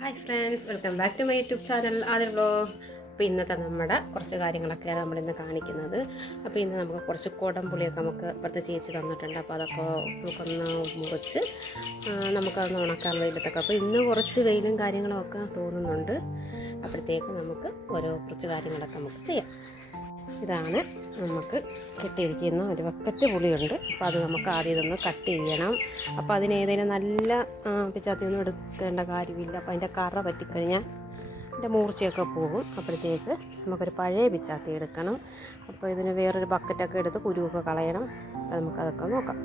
Hi friends, welcome back to my YouTube channel ആദ്യ vlog. അപ്പോൾ ഇന്നത്തെ നമ്മുടെ കുറച്ച് കാര്യങ്ങളൊക്കെയാണ് നമ്മളിന്ന് കാണിക്കുന്നത്. അപ്പോൾ ഇന്ന് നമുക്ക് കുറച്ച് കുടംപുളിയൊക്കെ നമുക്ക് ഇപ്പോഴത്തെ ചേച്ചി തന്നിട്ടുണ്ട്. അപ്പോൾ അതൊക്കെ നമുക്കൊന്ന് മുറിച്ച് നമുക്കതൊന്ന് ഉണക്കാൻ വെയിലത്തൊക്കെ. അപ്പോൾ ഇന്ന് കുറച്ച് വെയിലും കാര്യങ്ങളും ഒക്കെ തോന്നുന്നുണ്ട്. അപ്പോഴത്തേക്ക് നമുക്ക് കുറച്ച് കാര്യങ്ങളൊക്കെ നമുക്ക് ചെയ്യാം. ഇതാണ് നമുക്ക് കെട്ടിയിരിക്കുന്ന ഒരു ബക്കറ്റ് പുളിയുണ്ട്. അപ്പോൾ അത് നമുക്ക് ആദ്യം ഇതൊന്ന് കട്ട് ചെയ്യണം. അപ്പോൾ അതിനേതെങ്കിലും നല്ല പിച്ചാത്തിയൊന്നും എടുക്കേണ്ട കാര്യമില്ല. അപ്പോൾ അതിൻ്റെ കറ പറ്റിക്കഴിഞ്ഞാൽ അതിൻ്റെ മൂർച്ചയൊക്കെ പോകും. അപ്പോഴത്തേക്ക് നമുക്കൊരു പഴയ പിച്ചാത്തി എടുക്കണം. അപ്പോൾ ഇതിന് വേറൊരു ബക്കറ്റൊക്കെ എടുത്ത് കുരുവൊക്കെ കളയണം. അപ്പോൾ നമുക്കതൊക്കെ നോക്കാം.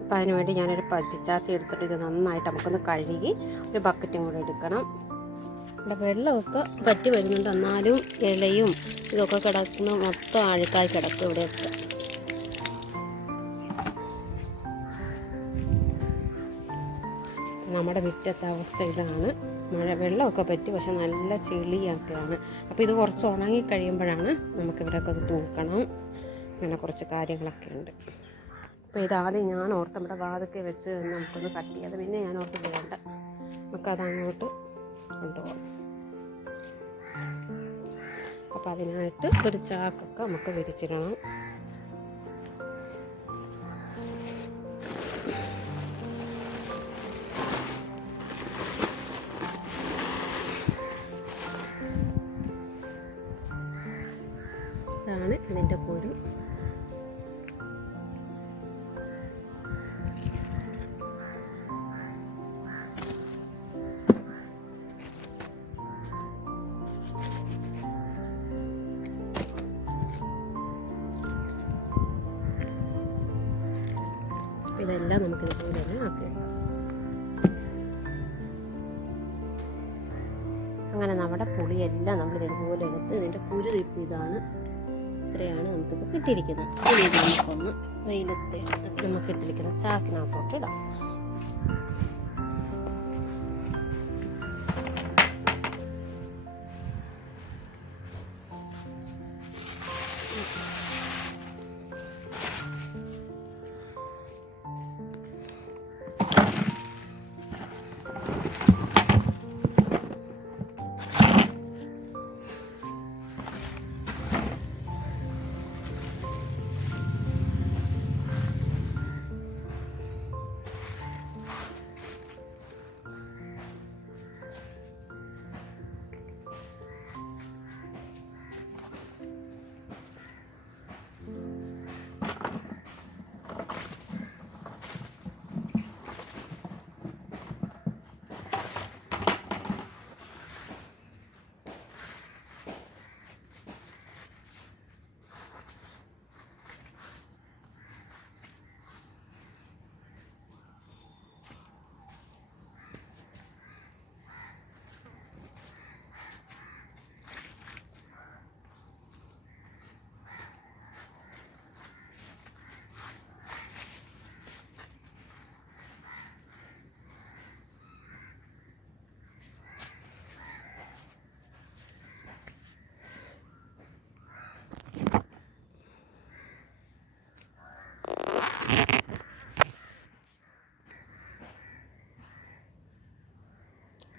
അപ്പോൾ അതിനുവേണ്ടി ഞാനൊരു പിച്ചാത്തി എടുത്തിട്ട് ഇത് നന്നായിട്ട് നമുക്കൊന്ന് കഴുകി ഒരു ബക്കറ്റും കൂടെ എടുക്കണം. ഇവിടെ വെള്ളമൊക്കെ പറ്റി വരുന്നുണ്ട്, എന്നാലും ഇലയും ഇതൊക്കെ കിടക്കുന്ന മൊത്തം അഴുക്കായി കിടക്കും ഇവിടെയൊക്കെ. നമ്മുടെ മുറ്റത്തെ അവസ്ഥ ഇതാണ്. വെള്ളമൊക്കെ പറ്റി, പക്ഷെ നല്ല ചെളിയൊക്കെയാണ്. അപ്പോൾ ഇത് കുറച്ച് ഉണങ്ങി കഴിയുമ്പോഴാണ് നമുക്കിവിടെയൊക്കെ ഒന്ന് തൂക്കണം. അങ്ങനെ കുറച്ച് കാര്യങ്ങളൊക്കെ ഉണ്ട്. അപ്പോൾ ഇതാദ്യം ഞാൻ ഓർത്ത് നമ്മുടെ വാതൊക്കെ വെച്ച് നമുക്കൊന്ന് കട്ട് ചെയ്യാതെ, പിന്നെ ഞാൻ ഓർത്ത് വേണ്ട, നമുക്കതങ്ങോട്ട് കൊണ്ടുപോകാം. അപ്പോൾ അതിനായിട്ട് ഒരു ചാക്കൊക്കെ നമുക്ക് വിരിച്ചിടണം. ഇതാണ് ഇതിൻ്റെ കുരു. ഇതെല്ലാം നമുക്ക് ഇതുപോലെ തന്നെ ആക്കിയെടുക്കാം. അങ്ങനെ നമ്മുടെ പുളിയെല്ലാം നമ്മൾ ഇതുപോലെ എടുത്ത് ഇതിൻ്റെ കുരു തിപ്പ് ഇതാണ്. ഇത്രയാണ് നമുക്കിപ്പോൾ കിട്ടിയിരിക്കുന്നത്. ഇനി ഇത് നമുക്കൊന്ന് വെയിലത്ത് നമുക്ക് ഇട്ടിരിക്കുന്ന ചാക്കിനകത്തോട്ട് ഇടാം.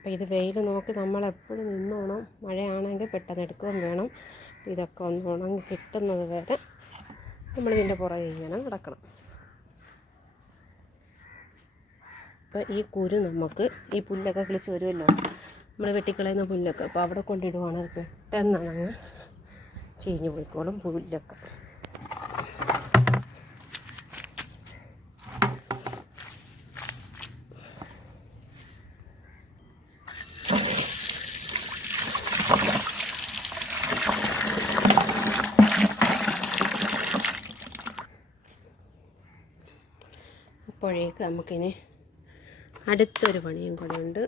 അപ്പോൾ ഇത് വെയിൽ നോക്കി നമ്മളെപ്പോഴും നിന്നോണം. മഴയാണെങ്കിൽ പെട്ടെന്ന് എടുക്കുകയും വേണം. ഇതൊക്കെ ഒന്ന് ഉണങ്ങി കിട്ടുന്നത് വരെ നമ്മളിതിൻ്റെ പുറകെ ഇങ്ങനെ നടക്കണം. അപ്പോൾ ഈ കുരു നമുക്ക് ഈ പുല്ലൊക്കെ കിളിച്ച് വരുമല്ലോ, നമ്മൾ വെട്ടിക്കളയുന്ന പുല്ലൊക്കെ, അപ്പോൾ അവിടെ കൊണ്ടിടുവാണ്. അത് പെട്ടെന്നങ്ങ് ചീഞ്ഞ് പോയിക്കോളും പുല്ലൊക്കെ. അപ്പോഴേക്ക് നമുക്കിനി അടുത്തൊരു പണിയും കൂടെ ഉണ്ട്.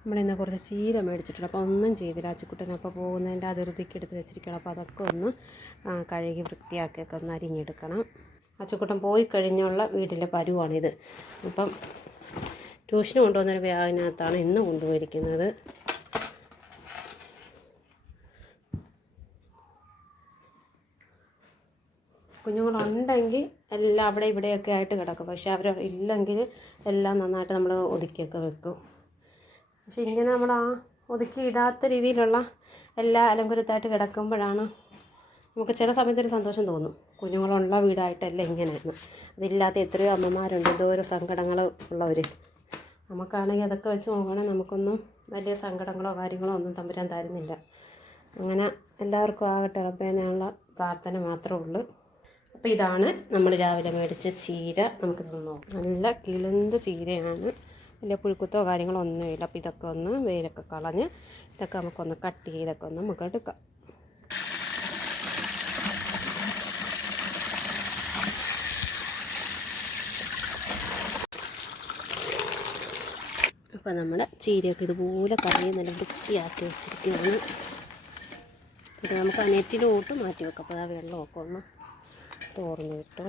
നമ്മളിന്ന് കുറച്ച് ചീര മേടിച്ചിട്ടുണ്ട്. അപ്പോൾ ഒന്നും ചെയ്തില്ല. അച്ചുക്കുട്ടനപ്പോൾ പോകുന്നതിൻ്റെ അതിർത്തിക്ക് എടുത്ത് വെച്ചിരിക്കണം. അപ്പോൾ അതൊക്കെ ഒന്ന് കഴുകി വൃത്തിയാക്കിയൊക്കെ ഒന്ന് അരിഞ്ഞെടുക്കണം. അച്ചുക്കുട്ടൻ പോയി കഴിഞ്ഞുള്ള വീട്ടിലെ പരുവാണിത്. അപ്പം ട്യൂഷന് കൊണ്ടുവന്നൊരു ബാഗിനകത്താണ് ഇന്ന് കൊണ്ടുപോയിരിക്കുന്നത്. കുഞ്ഞുങ്ങളുണ്ടെങ്കിൽ എല്ലാം അവിടെ ഇവിടെയൊക്കെ ആയിട്ട് കിടക്കും. പക്ഷെ അവർ ഇല്ലെങ്കിൽ എല്ലാം നന്നായിട്ട് നമ്മൾ ഒതുക്കിയൊക്കെ വെക്കും. പക്ഷെ ഇങ്ങനെ നമ്മൾ ഒതുക്കി ഇടാത്ത രീതിയിലുള്ള എല്ലാ അലങ്കുലത്തായിട്ട് കിടക്കുമ്പോഴാണ് നമുക്ക് ചില സമയത്തൊരു സന്തോഷം തോന്നും. കുഞ്ഞുങ്ങളുള്ള വീടായിട്ടല്ല ഇങ്ങനെയായിരുന്നു. അതില്ലാത്ത എത്രയോ അമ്മമാരുണ്ട്, എന്തോരോ സങ്കടങ്ങൾ ഉള്ളവർ. നമുക്കാണെങ്കിൽ അതൊക്കെ വെച്ച് നോക്കുകയാണെങ്കിൽ നമുക്കൊന്നും വലിയ സങ്കടങ്ങളോ കാര്യങ്ങളോ ഒന്നും തമ്പുരാൻ തരുന്നില്ല. അങ്ങനെ എല്ലാവർക്കും ആകട്ടെ റബ്ബേ എന്നുള്ള പ്രാർത്ഥന മാത്രമേ ഉള്ളൂ. അപ്പോൾ ഇതാണ് നമ്മൾ രാവിലെ മേടിച്ച ചീര. നമുക്കിത് നോക്കാം. നല്ല കിളുന്ത് ചീരയാണ്, വലിയ പുഴുക്കുത്തോ കാര്യങ്ങളോ ഒന്നുമില്ല. അപ്പോൾ ഇതൊക്കെ ഒന്ന് വെയിലൊക്കെ കളഞ്ഞ് ഇതൊക്കെ നമുക്കൊന്ന് കട്ട് ചെയ്തൊക്കെ ഒന്ന് നമുക്ക് എടുക്കാം. അപ്പോൾ നമ്മൾ ചീരയൊക്കെ ഇതുപോലെ കറിയിൽ നല്ല വൃത്തിയാക്കി വെച്ചിരിക്കുകയാണ്. ഇത് നമുക്ക് ആ നെറ്റിലോട്ട് മാറ്റി വെക്കാം. അപ്പോൾ ആ വെള്ളമൊക്കെ ഒന്ന് തോർന്ന് കിട്ടും.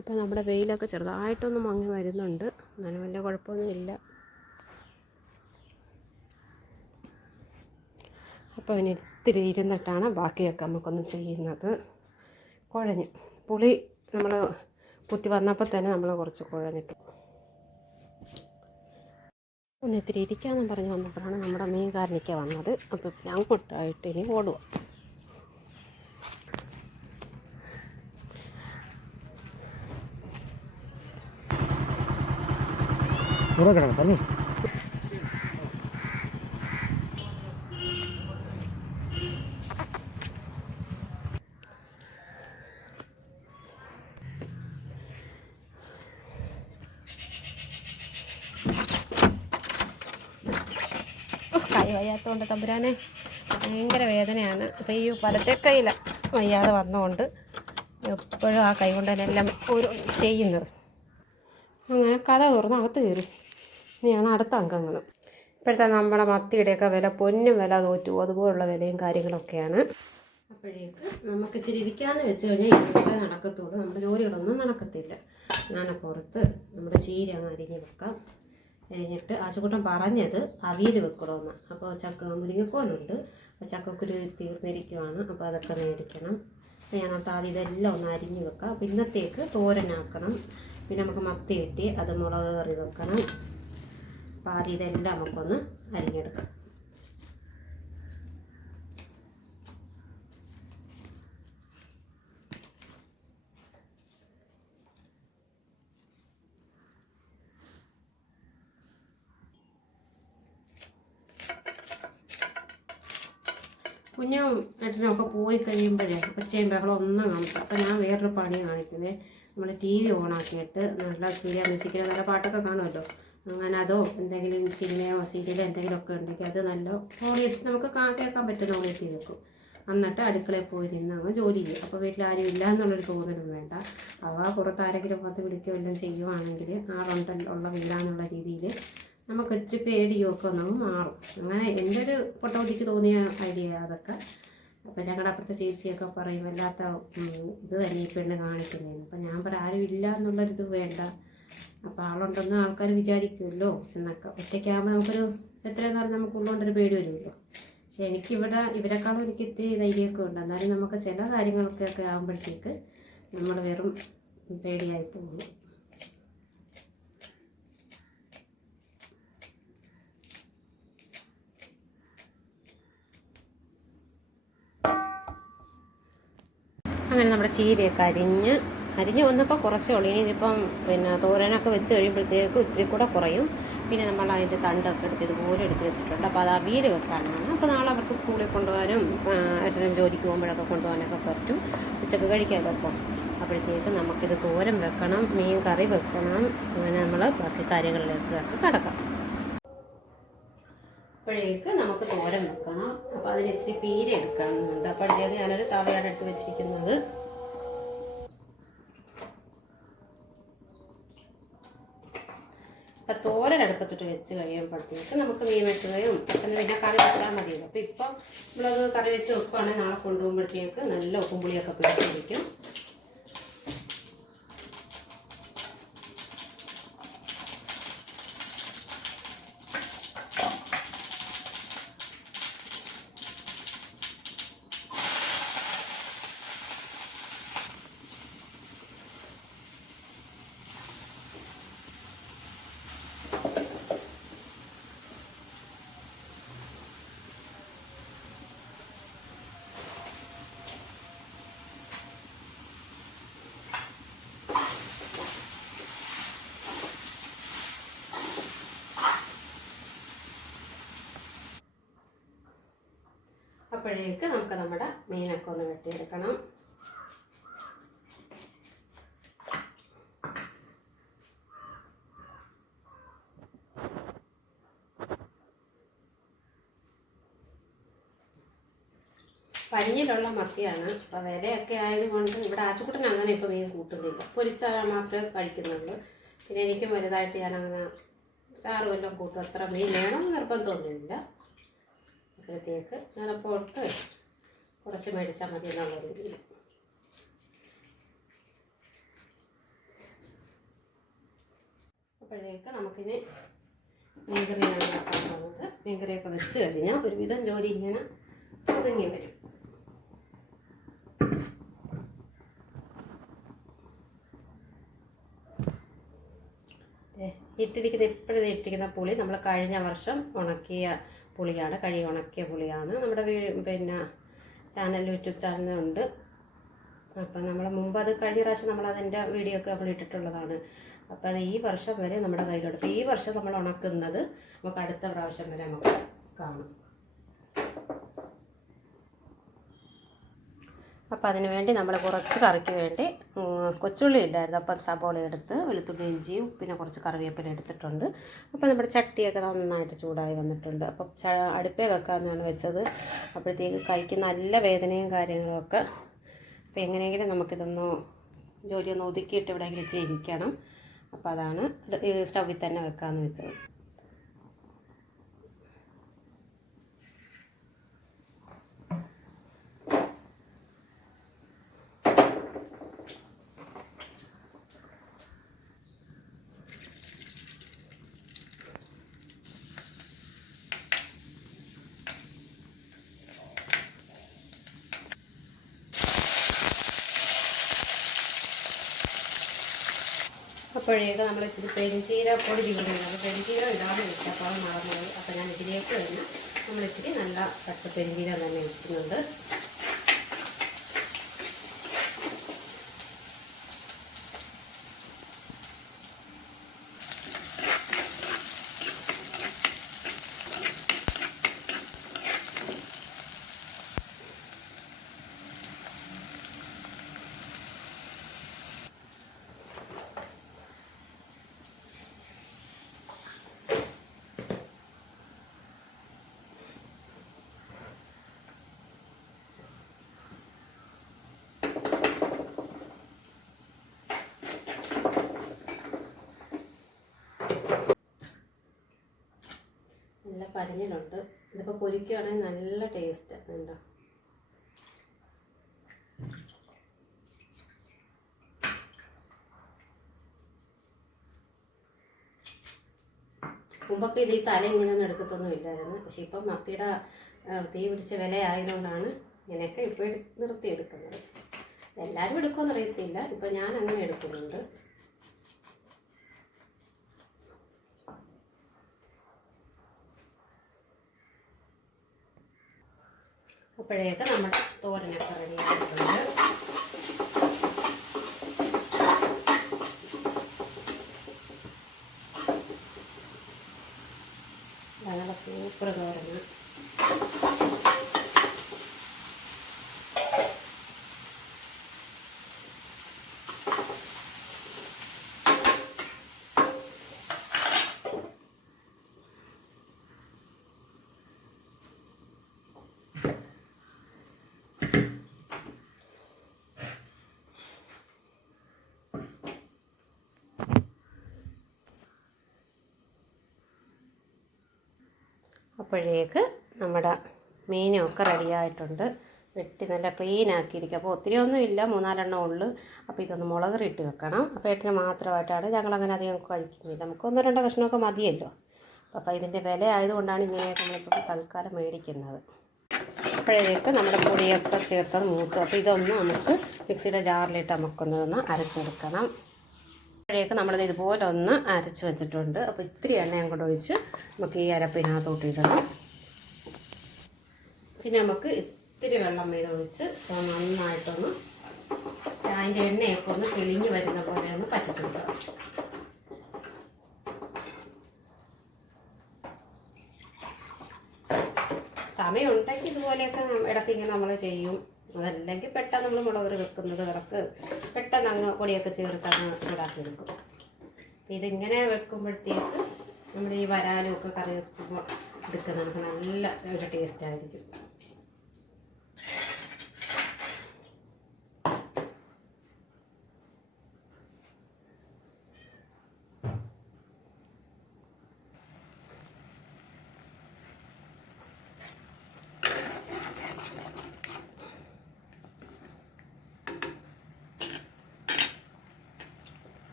ഇപ്പോൾ നമ്മുടെ വെയിലൊക്കെ ചെറുതായിട്ടൊന്ന് മങ്ങി വരുന്നുണ്ട്, എന്നാലും വലിയ കുഴപ്പമൊന്നുമില്ല. അപ്പോൾ അതിന് ഇത്തിരി ഇരുന്നിട്ടാണ് ബാക്കിയൊക്കെ നമുക്കൊന്ന് ചെയ്യുന്നത്. കുഴഞ്ഞ് പുളി നമ്മൾ കുത്തി വന്നപ്പോൾ തന്നെ നമ്മൾ കുറച്ച് കുഴഞ്ഞിട്ടു. ഒന്ന് ഇത്തിരി ഇരിക്കാമെന്ന് പറഞ്ഞ് വന്നപ്പോഴാണ് നമ്മുടെ മീൻകാരനിക്ക് വന്നത്. അപ്പോൾ പിന്നെ അങ്ങോട്ടായിട്ട് ഇനി ഓടുക. കൈ വയ്യാത്തതുകൊണ്ട് തമ്പുരാനെ ഭയങ്കര വേദനയാണ്. അപ്പോൾ ഈ വലത്തെ കൈയില വയ്യാതെ വന്നുകൊണ്ട് എപ്പോഴും ആ കൈ കൊണ്ട് തന്നെ എല്ലാം ഓരോ ചെയ്യുന്നത്. അങ്ങനെ കഥ തുറന്ന് അകത്ത് കയറി. ഇനിയാണ് അടുത്ത അംഗങ്ങൾ. ഇപ്പോഴത്തെ നമ്മുടെ മത്തിയുടെയൊക്കെ വില പൊന്നും വില തോറ്റു, അതുപോലുള്ള വിലയും കാര്യങ്ങളൊക്കെയാണ്. അപ്പോഴേക്ക് നമുക്ക് ഇച്ചിരി ഇരിക്കാമെന്ന് വെച്ച് കഴിഞ്ഞാൽ ഇതൊക്കെ നടക്കത്തുള്ളൂ, നമ്മുടെ ജോലികളൊന്നും നടക്കത്തില്ല. ഞാനപ്പുറത്ത് നമ്മുടെ ചീര അങ്ങ് അരിഞ്ഞ് വെക്കാം. അരിഞ്ഞിട്ട് ആശുകൂട്ടം പറഞ്ഞത് അവിയൽ വെക്കണമെന്ന്. അപ്പോൾ മുരിങ്ങക്കോലുണ്ട്, അപ്പോൾ ചക്കക്കുരു തീർന്നിരിക്കുവാണ്. അപ്പോൾ അതൊക്കെ മേടിക്കണം. ഞാനോട്ട് ആദ്യം ഇതെല്ലാം ഒന്ന് അരിഞ്ഞ് വെക്കാം. അപ്പോൾ ഇന്നത്തേക്ക് തോരനാക്കണം. പിന്നെ നമുക്ക് മത്തി കിട്ടി, അത് മുളക് കറി വെക്കണം. അപ്പോൾ ആദ്യം ഇതെല്ലാം നമുക്കൊന്ന് അരിഞ്ഞെടുക്കാം. കുഞ്ഞും ഏട്ടനൊക്കെ പോയി കഴിയുമ്പോഴേ ഒച്ചയും ബഹളം ഒന്നും കാണില്ല. അപ്പോൾ ഞാൻ വേറൊരു പണി കാണിക്കുന്നത്, നമ്മൾ TV ഓണാക്കിയിട്ട് നല്ല സൂര്യ മ്യൂസിക്കിൽ നല്ല പാട്ടൊക്കെ കാണുമല്ലോ, അങ്ങനെ അതോ എന്തെങ്കിലും സിനിമയോ സീരിയലോ എന്തെങ്കിലുമൊക്കെ ഉണ്ടെങ്കിൽ അത് നല്ല നമുക്ക് കേൾക്കാൻ പറ്റുന്ന ഓണിയത്തിൽ വെക്കും. എന്നിട്ട് അടുക്കളയിൽ പോയി നിന്ന് അങ്ങ് ജോലി ചെയ്യും. അപ്പോൾ വീട്ടിൽ ആരും ഇല്ല എന്നുള്ളൊരു തോന്നലും വേണ്ട. പുറത്ത് ആരെങ്കിലും വന്ന് വിളിക്കുകയോ എല്ലാം ചെയ്യുവാണെങ്കിൽ ആളുള്ള വീടാന്നുള്ള രീതിയിൽ നമുക്ക് ഒത്തിരി പേടിയൊക്കെ ഒന്നങ്ങ് മാറും. അങ്ങനെ എൻ്റെ ഒരു പൊട്ടബുദ്ധിക്ക് തോന്നിയ ഐഡിയ അതൊക്കെ. അപ്പോൾ ഞങ്ങളുടെ അപ്പുറത്തെ ചേച്ചിയൊക്കെ പറയും വല്ലാത്ത ഇത് തന്നെ ഈ പെണ്ണ് കാണിക്കുന്നതെന്ന്. അപ്പോൾ ഞാൻ പറയാം ആരും ഇല്ല എന്നുള്ളൊരിത് വേണ്ട. അപ്പോൾ ആളുണ്ടെന്ന് ആൾക്കാർ വിചാരിക്കുമല്ലോ എന്നൊക്കെ. ഒറ്റയ്ക്കാകുമ്പോൾ നമുക്കൊരു എത്രയെന്ന് പറഞ്ഞാൽ നമുക്ക് ഉള്ളുകൊണ്ടൊരു പേടി വരുമല്ലോ. പക്ഷെ ഇവരെക്കാളും എനിക്ക് ഇത്തിരി ധൈര്യമൊക്കെ ഉണ്ട്. എന്നാലും നമുക്ക് ചില കാര്യങ്ങളൊക്കെ ആകുമ്പോഴത്തേക്ക് നമ്മൾ വെറും പേടിയായി പോകുന്നു. അങ്ങനെ നമ്മുടെ ചീരയൊക്കെ അരിഞ്ഞ് വന്നപ്പോൾ കുറച്ചേ ഉള്ളൂ. ഇനിയിപ്പം പിന്നെ തോരനൊക്കെ വെച്ച് കഴിയുമ്പോഴത്തേക്ക് ഇത്തിരി കൂടെ കുറയും. പിന്നെ നമ്മൾ അതിൻ്റെ തണ്ടൊക്കെ എടുത്ത് ഇതുപോലെ എടുത്ത് വെച്ചിട്ടുണ്ട്. അപ്പോൾ അത് അവിയൽ വെക്കാനാണ്. അപ്പോൾ നാളെ അവർക്ക് സ്കൂളിൽ കൊണ്ടുപോകാനും ഏട്ടനും ജോലിക്ക് പോകുമ്പോഴൊക്കെ കൊണ്ടുപോകാനൊക്കെ പറ്റും. ഉച്ചക്ക് കഴിക്കാമല്ലോ. അപ്പോൾ അപ്പോഴത്തേക്ക് നമുക്കിത് തോരൻ വെക്കണം, മീൻ കറി വെക്കണം. അങ്ങനെ നമ്മൾ ബാക്കി കാര്യങ്ങളിലേക്കൊക്കെ കിടക്കാം. അപ്പോഴേക്ക് നമുക്ക് തോരൻ വെക്കണം. അപ്പോൾ അതിന് ഇച്ചിരി പീര എടുക്കണമെന്നുണ്ട്. അപ്പോഴത്തേക്ക് ഞാനൊരു തവയാണ് എടുത്ത് വെച്ചിരിക്കുന്നത്. അപ്പം തോരൻ അടുപ്പത്തിട്ട് വെച്ച് കഴിയുമ്പോഴത്തേക്ക് നമുക്ക് മീൻ വെക്കുകയും പെട്ടെന്ന് പിന്നെ കറി വെച്ചാൽ മതിയല്ലോ. അപ്പോൾ ഇപ്പം നമ്മളത് കറി വെച്ച് വെക്കുകയാണെങ്കിൽ നാളെ കൊണ്ടുപോകുമ്പോഴത്തേക്ക് നല്ല ഉപ്പും പുളിയൊക്കെ പിടിച്ചിരിക്കും. അപ്പോഴേക്ക് നമുക്ക് നമ്മുടെ മീനൊക്കെ ഒന്ന് വെട്ടിയെടുക്കണം. പഞ്ഞിലുള്ള മത്തിയാണ്. അപ്പോൾ വിലയൊക്കെ ആയതുകൊണ്ട് ഇവിടെ ആച്ചുക്കുട്ടൻ അങ്ങനെ ഇപ്പോൾ മീൻ കൂട്ടുന്നില്ല. പൊരിച്ചാൽ മാത്രമേ കഴിക്കുന്നുള്ളൂ. പിന്നെ എനിക്കും വലുതായിട്ട് ഞാനങ്ങനെ ചാറ് വല്ലതും കൂട്ടും. അത്ര മീൻ വേണമെന്ന് നിർബന്ധമൊന്നുമില്ല. അപ്പോഴത്തേക്ക് ഞാനപ്പോൾ ഇട്ട് കുറച്ച് മേടിച്ചാൽ മതി എന്നുള്ള രീതിയിൽ. അപ്പോഴേക്ക് നമുക്കിനി മീൻകറിയാണ് വെക്കാൻ പോകുന്നത്. മീൻകറിയൊക്കെ വെച്ച് കഴിഞ്ഞാൽ ഒരുവിധം ജോലി ഇങ്ങനെ ഒതുങ്ങി വരും. ഇട്ടിരിക്കുന്ന പുളി നമ്മൾ കഴിഞ്ഞ വർഷം ഉണക്കിയ പുളിയാണ്. കഴുകി ഉണക്കിയ പുളിയാണ്. നമ്മുടെ പിന്നെ യൂട്യൂബ് ചാനലുണ്ട്. അപ്പം നമ്മൾ മുമ്പ് അത് കഴിഞ്ഞ പ്രാവശ്യം നമ്മളതിൻ്റെ വീഡിയോ ഒക്കെ നമ്മൾ ഇട്ടിട്ടുള്ളതാണ്. അപ്പോൾ അത് ഈ വർഷം വരെ നമ്മുടെ കയ്യിലുണ്ട്. അപ്പോൾ ഈ വർഷം നമ്മൾ ഉണക്കുന്നത് നമുക്ക് അടുത്ത പ്രാവശ്യം വരെ നമുക്ക് കാണും. അപ്പോൾ അതിന് വേണ്ടി നമ്മൾ കുറച്ച് കറിക്ക് വേണ്ടി കൊച്ചുള്ളി ഇല്ലായിരുന്നു. അപ്പം സബോള എടുത്ത് വെളുത്തുള്ളി ഇഞ്ചിയും പിന്നെ കുറച്ച് കറിവേപ്പില എടുത്തിട്ടുണ്ട്. അപ്പോൾ നമ്മുടെ ചട്ടിയൊക്കെ നന്നായിട്ട് ചൂടായി വന്നിട്ടുണ്ട്. അപ്പം അടുപ്പേ വെക്കാമെന്നാണ് വെച്ചത്. അപ്പോഴത്തേക്ക് കൈക്ക് നല്ല വേദനയും കാര്യങ്ങളുമൊക്കെ. അപ്പോൾ എങ്ങനെയെങ്കിലും നമുക്കിതൊന്ന് ജോലിയൊന്ന് ഒതുക്കിയിട്ട് എവിടെയെങ്കിലും ചെയ്യിക്കണം. അപ്പോൾ അതാണ് സ്റ്റൗവിൽ തന്നെ വെക്കാമെന്ന് വെച്ചത്. അപ്പോഴേക്ക് നമ്മൾ ഇത്തിരി പെരിഞ്ചീര പൊടി ചെയ്യുന്നുണ്ട്. അപ്പോൾ പെരിഞ്ചീര ഇടാതെ വെച്ചപ്പോൾ മറന്നുപോയി. അപ്പോൾ ഞാൻ ഇതിലേക്ക് തന്നെ നമ്മളിത്തിരി നല്ല പച്ച പെരിഞ്ചീര തന്നെ ഇടുന്നുണ്ട്. നല്ല പരിഞ്ഞിലുണ്ട്. ഇതിപ്പോൾ പൊരിക്കുകയാണെങ്കിൽ നല്ല ടേസ്റ്റ് ഉണ്ടോ. മുമ്പൊക്കെ ഇത് ഈ തല ഇങ്ങനെയൊന്നും എടുക്കത്തൊന്നും ഇല്ലായിരുന്നു. പക്ഷെ ഇപ്പം മത്തിയുടെ തീ പിടിച്ച വില ആയതുകൊണ്ടാണ് ഇങ്ങനെയൊക്കെ ഇപ്പോൾ നിർത്തിയെടുക്കുന്നത്. എല്ലാവരും എടുക്കുമെന്ന് അറിയത്തില്ല. ഇപ്പം ഞാൻ അങ്ങനെ എടുക്കുന്നുണ്ട്. അപ്പോഴേക്ക് നമ്മുടെ തോരനൊക്കെ റെഡിയായിട്ടുണ്ട്. നല്ല സൂപ്പർ തോരന്. അപ്പോഴേക്ക് നമ്മുടെ മീനൊക്കെ റെഡിയായിട്ടുണ്ട്. വെട്ടി നല്ല ക്ലീൻ ആക്കിയിരിക്കുക. അപ്പോൾ ഒത്തിരി ഒന്നുമില്ല, 3-4 ഉള്ളു. അപ്പോൾ ഇതൊന്ന് മുളകറി ഇട്ട് വെക്കണം. അപ്പോൾ ഏട്ടന് മാത്രമായിട്ടാണ്. ഞങ്ങളങ്ങനെ അധികം കഴിക്കുന്നില്ല. നമുക്ക് 1-2 കഷ്ണമൊക്കെ മതിയല്ലോ. അപ്പോൾ ഇതിൻ്റെ വില ആയതുകൊണ്ടാണ് ഇങ്ങനെയൊക്കെ നമ്മളിപ്പോൾ തൽക്കാലം മേടിക്കുന്നത്. അപ്പോഴേക്ക് നമ്മുടെ പൊടിയൊക്കെ ചേർത്തത് മൂത്ത്. അപ്പോൾ ഇതൊന്ന് നമുക്ക് മിക്സിയുടെ ജാറിലിട്ട് നമുക്കൊന്ന് അരച്ചെടുക്കണം. അപ്പോഴേക്ക് നമ്മളിത് ഇതുപോലെ ഒന്ന് അരച്ച് വെച്ചിട്ടുണ്ട്. അപ്പോൾ ഇത്തിരി എണ്ണയും കൂടെ ഒഴിച്ച് നമുക്ക് ഈ അരപ്പിനകത്തോട്ട് ഇടണം. പിന്നെ നമുക്ക് ഇത്തിരി വെള്ളം ഒഴിച്ച് നന്നായിട്ടൊന്ന് അതിൻ്റെ എണ്ണയൊക്കെ ഒന്ന് കിളിഞ്ഞ് വരുന്ന പോലെ ഒന്ന് പറ്റിച്ചെടുക്കണം. സമയം ഉണ്ടെങ്കിൽ ഇതുപോലെയൊക്കെ ഇടയ്ക്ക് ഇങ്ങനെ നമ്മൾ ചെയ്യും. അതല്ലെങ്കിൽ പെട്ടെന്ന് നമ്മൾ മുളക് വെക്കുന്നത് കിടക്ക് പെട്ടെന്ന് അങ്ങ് പൊടിയൊക്കെ ചേർത്ത് അങ്ങ് ചൂടാക്കി എടുക്കും. അപ്പോൾ ഇതിങ്ങനെ വെക്കുമ്പോഴത്തേക്ക് നമ്മൾ ഈ വരാലും ഒക്കെ കറി വെക്കുമ്പോൾ എടുക്കുന്ന നമുക്ക് നല്ല ഒരു ടേസ്റ്റ് ആയിരിക്കും.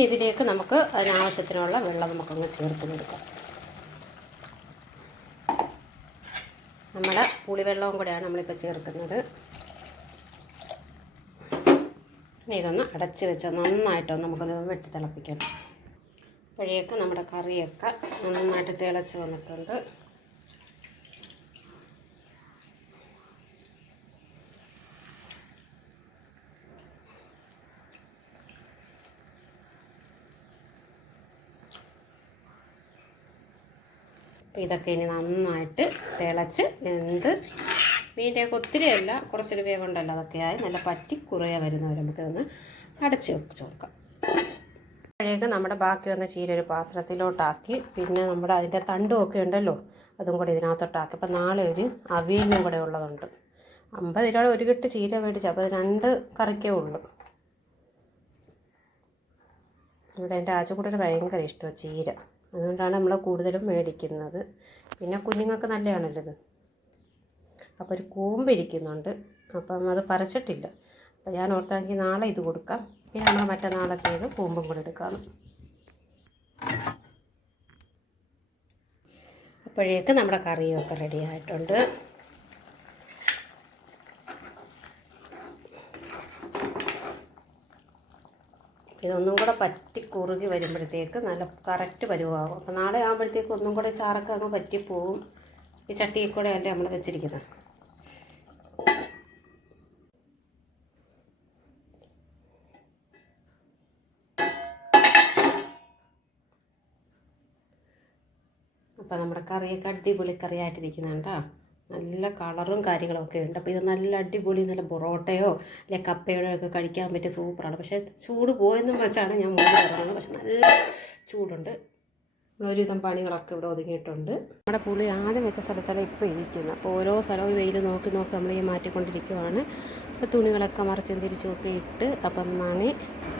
ഇതിലേക്ക് നമുക്ക് അതിനാവശ്യത്തിനുള്ള വെള്ളം നമുക്കങ്ങ് ചേർത്ത് കൊടുക്കാം. നമ്മുടെ പുളിവെള്ളവും കൂടെയാണ് നമ്മളിപ്പോൾ ചേർക്കുന്നത്. ഇനി ഇതൊന്ന് അടച്ച് വെച്ച് നന്നായിട്ടൊന്ന് നമുക്കത് വെട്ടി തിളപ്പിക്കണം. അപ്പോഴേക്ക് നമ്മുടെ കറിയൊക്കെ നന്നായിട്ട് തിളച്ച് വന്നിട്ടുണ്ട്. അപ്പോൾ ഇതൊക്കെ ഇനി നന്നായിട്ട് തിളച്ച് വെന്ത് മീൻ്റെയൊക്കെ ഒത്തിരിയല്ല കുറച്ചൊരു വേവുണ്ടല്ലോ അതൊക്കെയായി നല്ല പറ്റി കുറയ വരുന്നവർ നമുക്കിതൊന്ന് അടച്ച് വെച്ച് കൊടുക്കാം. അപ്പോഴേക്ക് നമ്മുടെ ബാക്കി വന്ന ചീര ഒരു പാത്രത്തിലോട്ടാക്കി പിന്നെ നമ്മുടെ അതിൻ്റെ തണ്ടുമൊക്കെ ഉണ്ടല്ലോ അതും കൂടി ഇതിനകത്തോട്ടാക്കി. അപ്പോൾ നാളെ ഒരു അവിയലിനും കൂടെ ഉള്ളതുണ്ട്. 50 രൂപയുടെ ഒരു കെട്ട് ചീര മേടിച്ചു. അപ്പോൾ അത് 2 കറിക്കേ ഉള്ളൂ. ഇവിടെ എൻ്റെ ആച്ചക്കൂട്ടിന് ഭയങ്കര ഇഷ്ടമാണ് ചീര, അതുകൊണ്ടാണ് നമ്മൾ കൂടുതലും മേടിക്കുന്നത്. പിന്നെ കുഞ്ഞുങ്ങൾക്ക് നല്ലതാണല്ലോ ഇത്. അപ്പോൾ ഒരു കൂമ്പിരിക്കുന്നുണ്ട്, അപ്പം അത് പറിച്ചിട്ടില്ല. അപ്പോൾ ഞാൻ ഓർത്താണെങ്കിൽ നാളെ ഇത് കൊടുക്കാം, പിന്നെ നമ്മൾ മറ്റന്നാളത്തേത് കൂമ്പും കൂടെ എടുക്കാം. അപ്പോഴേക്ക് നമ്മുടെ കറിയൊക്കെ റെഡി ആയിട്ടുണ്ട്. ഇതൊന്നും കൂടെ പറ്റി കുറുകി വരുമ്പോഴത്തേക്ക് നല്ല കറക്റ്റ് പരുവാകും. അപ്പോൾ നാളെ ആകുമ്പോഴത്തേക്ക് ഒന്നും കൂടെ ചാറൊക്കെ അങ്ങ് പറ്റിപ്പോവും. ഈ ചട്ടിയിൽ കൂടെ അല്ലേ നമ്മൾ വെച്ചിരിക്കുന്നത്. അപ്പോൾ നമ്മുടെ കറിയൊക്കെ അടിപൊളി കറിയായിട്ടിരിക്കുന്നുണ്ടോ. നല്ല കളറും കാര്യങ്ങളൊക്കെ ഉണ്ട്. അപ്പോൾ ഇത് നല്ല അടിപൊളി നല്ല പൊറോട്ടയോ അല്ലെ കപ്പയോടെ ഒക്കെ കഴിക്കാൻ പറ്റിയ സൂപ്പറാണ്. പക്ഷേ ചൂട് പോയെന്നും വെച്ചാണ് ഞാൻ മുമ്പ് പറഞ്ഞത്. പക്ഷെ നല്ല ചൂടുണ്ട്. ഒരുവിധം പണികളൊക്കെ ഇവിടെ ഒതുങ്ങിയിട്ടുണ്ട്. നമ്മുടെ പുളി ആദ്യം വെച്ച സ്ഥലത്തല്ല ഇപ്പോൾ ഇരിക്കുന്നത്. അപ്പോൾ ഓരോ സ്ഥലവും വെയിൽ നോക്കി നമ്മൾ ഈ മാറ്റിക്കൊണ്ടിരിക്കുകയാണ്. അപ്പോൾ തുണികളൊക്കെ മറിച്ചും തിരിച്ചുമൊക്കെ ഇട്ട് അപ്പം മണി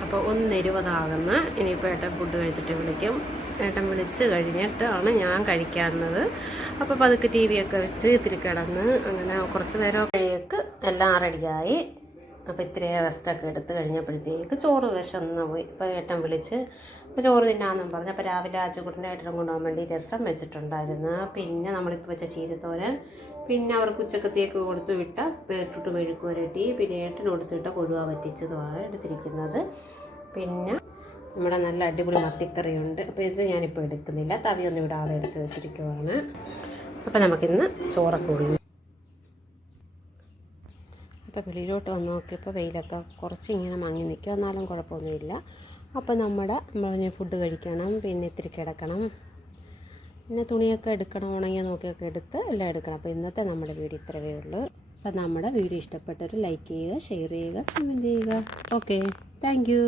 അപ്പോൾ 1:20 ആകുന്നു. ഇനിയിപ്പോൾ ഏട്ടൻ ഫുഡ് കഴിച്ചിട്ട് വിളിക്കും. ഏട്ടൻ വിളിച്ച് കഴിഞ്ഞിട്ടാണ് ഞാൻ കഴിക്കാറുള്ളത്. അപ്പോൾ പതുക്കെ TV ഒക്കെ വെച്ച് ഇത്തിരി കിടന്ന് അങ്ങനെ കുറച്ച് നേരമൊക്കെ എല്ലാം റെഡിയായി. അപ്പോൾ ഇത്തിരി റെസ്റ്റൊക്കെ എടുത്ത് കഴിഞ്ഞപ്പോഴത്തേക്ക് ചോറ് വിശന്ന് പോയി. അപ്പോൾ ഏട്ടൻ വിളിച്ച് അപ്പോൾ ചോറ് തിന്നാമെന്നും പറഞ്ഞു. അപ്പോൾ രാവിലെ ആച്ചുകുട്ടൻ്റെ ഏട്ടനും കൊണ്ടുപോകാൻ വേണ്ടി രസം വെച്ചിട്ടുണ്ടായിരുന്നു. പിന്നെ നമ്മളിപ്പോൾ വെച്ച ചീരത്തോരൻ, പിന്നെ അവർക്ക് ഉച്ചക്കത്തേക്ക് കൊടുത്തു വിട്ട പേട്ടിട്ട് മെഴുക്ക് പുരട്ടി, പിന്നെ ഏട്ടന് കൊടുത്തു വിട്ട കൊഴുവ വറ്റിച്ചതുമാണ് എടുത്തിരിക്കുന്നത്. പിന്നെ നമ്മുടെ നല്ല അടിപൊളി മത്തിക്കറിയുണ്ട്. അപ്പോൾ ഇത് ഞാനിപ്പോൾ എടുക്കുന്നില്ല, തവിയൊന്നും ഇടാതെ എടുത്ത് വെച്ചിരിക്കുവാണ്. അപ്പോൾ നമുക്കിന്ന് ചോറൊക്കെ ഉള്ളു. അപ്പോൾ വെളിയിലോട്ട് വന്ന് നോക്കിയപ്പോൾ വെയിലൊക്കെ കുറച്ച് ഇങ്ങനെ മങ്ങി നിൽക്കും, എന്നാലും കുഴപ്പമൊന്നുമില്ല. അപ്പോൾ നമ്മൾ ഫുഡ് കഴിക്കണം, പിന്നെ ഇത്തിരി കിടക്കണം, പിന്നെ തുണിയൊക്കെ എടുക്കണം, ഉണങ്ങിയ നോക്കിയൊക്കെ എടുത്ത് എല്ലാം എടുക്കണം. അപ്പോൾ ഇന്നത്തെ നമ്മുടെ വീഡിയോ ഇത്രയേ ഉള്ളൂ. അപ്പോൾ നമ്മുടെ വീഡിയോ ഇഷ്ടപ്പെട്ടവർ ലൈക്ക് ചെയ്യുക, ഷെയർ ചെയ്യുക, കമൻറ്റ് ചെയ്യുക. Okay, thank you.